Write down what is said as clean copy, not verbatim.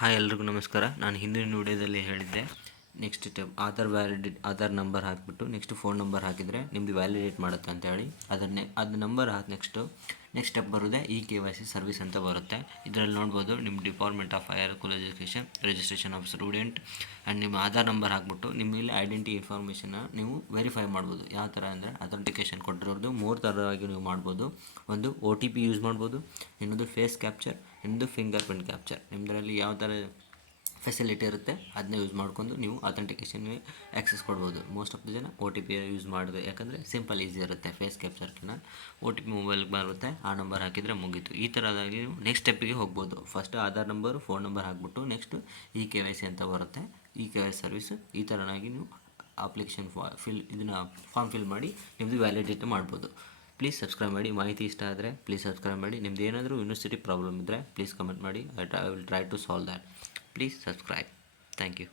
Hi ಎಲ್ರಿಗೂ ನಮಸ್ಕಾರ. ನಾನು ಹಿಂದಿನ ವಿಡಿಯೋದಲ್ಲಿ ಹೇಳಿದ್ದೆ ನೆಕ್ಸ್ಟ್ ಸ್ಟೆಪ್ ಆಧಾರ್ ನಂಬರ್ ಹಾಕಿಬಿಟ್ಟು ನೆಕ್ಸ್ಟ್ ಫೋನ್ ನಂಬರ್ ಹಾಕಿದರೆ ನಿಮ್ಮದು ವ್ಯಾಲಿಡೇಟ್ ಮಾಡುತ್ತೆ ಅಂತ ಹೇಳಿ. ಅದು ನಂಬರ್ ಹಾಕಿ ನೆಕ್ಸ್ಟ್ ಸ್ಟೆಪ್ ಬರೋದೇ KYC ಸರ್ವಿಸ್ ಅಂತ ಬರುತ್ತೆ. ಇದರಲ್ಲಿ ನೋಡ್ಬೋದು ನಿಮ್ಮ department of higher education registration of student and ನಿಮ್ಮ ಆಧಾರ್ ನಂಬರ್ ಹಾಕಿಬಿಟ್ಟು ನಿಮ್ಮ ಇಲ್ಲಿ ಐಡೆಂಟಿ ಇನ್ಫಾರ್ಮೇಷನ್ನ ನೀವು ವೆರಿಫೈ ಮಾಡ್ಬೋದು. ಯಾವ ಥರ ಅಂದರೆ ಅಥೆಂಟಿಕೇಷನ್ ಕೊಟ್ಟಿರೋದು 3 ಥರವಾಗಿ ನೀವು ಮಾಡ್ಬೋದು. ಒಂದು OTP ಯೂಸ್ ಮಾಡ್ಬೋದು, ಇನ್ನೊಂದು ಫೇಸ್ ಕ್ಯಾಪ್ಚರ್, ಇನ್ನೊಂದು ಫಿಂಗರ್ ಪ್ರಿಂಟ್ ಕ್ಯಾಪ್ಚರ್. ನಿಮ್ಮದರಲ್ಲಿ ಯಾವ ಥರ ಫೆಸಿಲಿಟಿ ಇರುತ್ತೆ ಅದನ್ನ ಯೂಸ್ ಮಾಡ್ಕೊಂಡು ನೀವು ಅಥೆಂಟಿಕೇಷನ್ಗೆ ಆ್ಯಕ್ಸೆಸ್ ಕೊಡ್ಬೋದು. ಮೋಸ್ಟ್ ಆಫ್ ದ ಜನ OTP ಯೂಸ್ ಮಾಡಿದ್ರೆ ಯಾಕಂದರೆ ಸಿಂಪಲ್ ಈಸಿ ಇರುತ್ತೆ. ಫೇಸ್ ಕ್ಯಾಪ್ಚರ್ಕಿನ್ನ OTP ಮೊಬೈಲ್ಗೆ ಬರುತ್ತೆ, ಆ ನಂಬರ್ ಹಾಕಿದರೆ ಮುಗೀತು. ಈ ಥರದಾಗಿ ನೀವು ನೆಕ್ಸ್ಟ್ ಸ್ಟೆಪ್ಪಿಗೆ ಹೋಗ್ಬೋದು. First Aadhaar number phone number ಹಾಕ್ಬಿಟ್ಟು ನೆಕ್ಸ್ಟ್ KYC ಅಂತ ಬರುತ್ತೆ. KYC ಸರ್ವಿಸು ಈ ಥರನಾಗಿ ನೀವು ಅಪ್ಲಿಕೇಶನ್ ಫಾರ್ಮ್ ಫಿಲ್ ಮಾಡಿ ನಿಮ್ಮದು ವ್ಯಾಲಿಡೇಟ್ ಮಾಡ್ಬೋದು. ಪ್ಲೀಸ್ ಸಬ್ಸ್ಕ್ರೈಬ್ ಮಾಡಿ. ಮಾಹಿತಿ ಇಷ್ಟ ಆದರೆ ಪ್ಲೀಸ್ ಸಬ್ಸ್ಕ್ರೈಬ್ ಮಾಡಿ. ನಿಮ್ಮದು ಏನಾದರೂ ಯೂನಿವರ್ಸಿಟಿ ಪ್ರಾಬ್ಲಮ್ ಇದ್ದರೆ ಪ್ಲೀಸ್ ಕಮೆಂಟ್ ಮಾಡಿ. I will try to solve that. Please subscribe. Thank you.